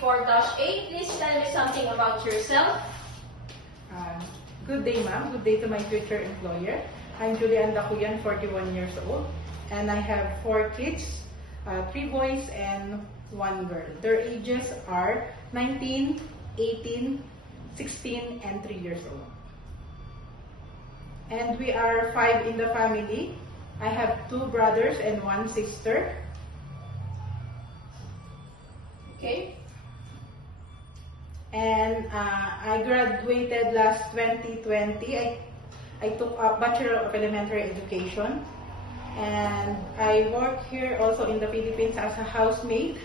24-8. Please tell me something about yourself. Good day, ma'am. Good day to my future employer. I'm Julian Dacuyan, 41 years old, and I have 4 kids, 3 boys and 1 girl. Their ages are 19, 18, 16, and 3 years old. And we are 5 in the family. I have 2 brothers and 1 sister. Okay. And I graduated last 2020. I took a Bachelor of Elementary Education. And I work here also in the Philippines as a housemaid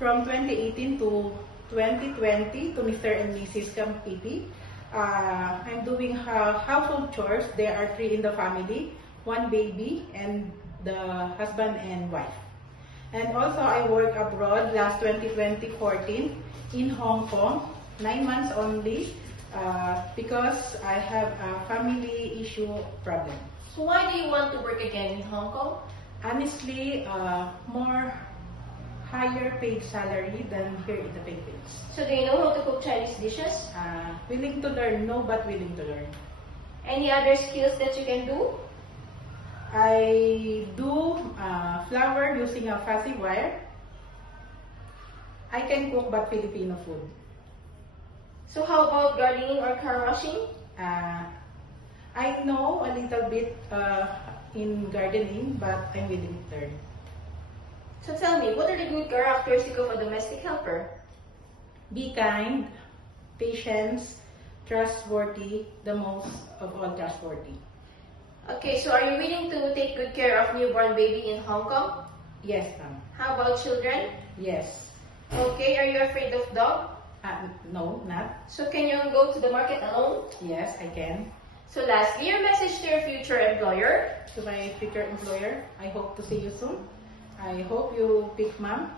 from 2018 to 2020 to Mr. and Mrs. Campiti. I'm doing household chores. There are 3 in the family, 1 baby, and the husband and wife. And also I work abroad last 2014 in Hong Kong, 9 months only, because I have a family issue problem. So why do you want to work again in Hong Kong? Honestly, more higher paid salary than here in the Philippines. So do you know how to cook Chinese dishes? Willing to learn, no, but willing to learn. Any other skills that you can do? I do flour using a fuzzy wire. I can cook but Filipino food. So how about gardening or car washing? I know a little bit in gardening, but I'm willing to learn. So tell me, what are the good characteristics of a domestic helper? Be kind, patience, trustworthy, the most of all trustworthy. Okay, so are you willing to take good care of newborn baby in Hong Kong? Yes, ma'am. How about children? Yes. Okay, are you afraid of dog? No, not. So can you go to the market alone? Yes, I can. So lastly, your message to your future employer? To my future employer, I hope to see you soon. I hope you pick ma'am.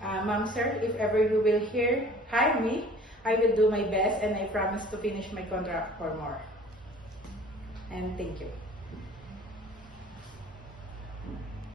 Ma'am, sir, if ever you will hire me, I will do my best and I promise to finish my contract or more. And thank you.